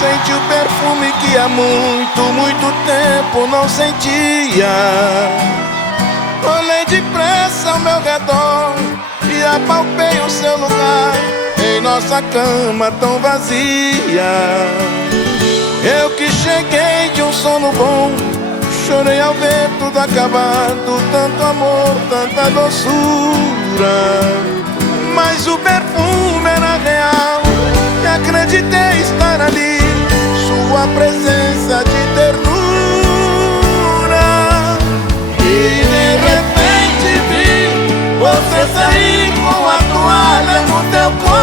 sente o perfume que há muito, muito tempo não sentia. Olhei depressa ao meu redor e apalpei o seu lugar em nossa cama tão vazia. Eu que cheguei de um sono bom, chorei ao ver tudo acabado, tanto amor, tanta doçura. Mas o perfume era real e acreditei estar ali, sua presença de ternura. E de repente vi você sair com a toalha no teu corpo.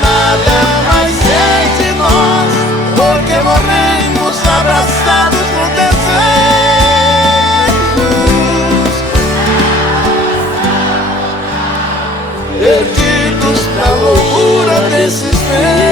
Nada mais sei de nós, porque morremos abraçados no desejos, perdidos na loucura desses beijos.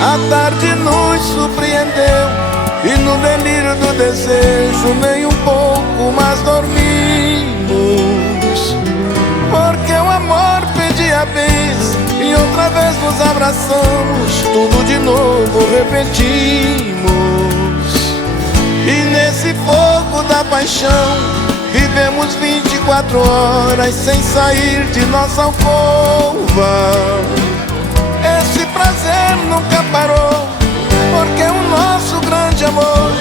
A tarde nos surpreendeu e no delírio do desejo nem um pouco mais dormimos, porque o amor pedia vez e outra vez nos abraçamos, tudo de novo repetimos. E nesse fogo da paixão vivemos 24 horas sem sair de nossa alcova. Esse prazer nunca parou, porque o nosso grande amor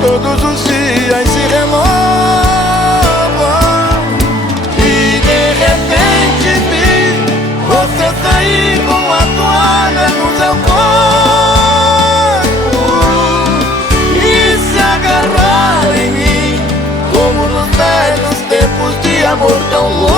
todos os dias se renova. E de repente vi você sair com a toalha no seu corpo e se agarrar em mim, como nos velhos tempos de amor tão louco.